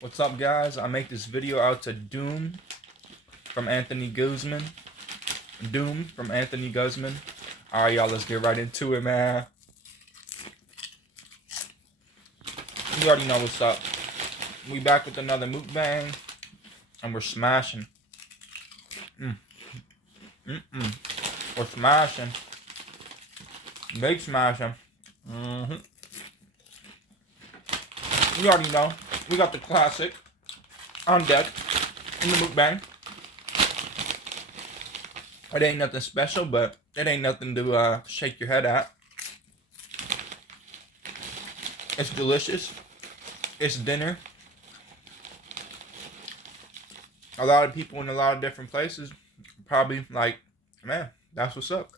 What's up, guys? I make this video out to Doom from Anthony Guzman. Doom from Anthony Guzman. Alright, y'all, let's get right into it, man. You already know what's up. We back with another mukbang, and we're smashing. We're smashing. Big smashing. You already know. We got the classic on deck in the mukbang. It ain't nothing special, but it ain't nothing to shake your head at. It's delicious. It's dinner. A lot of people in a lot of different places probably like, man, that's what's up.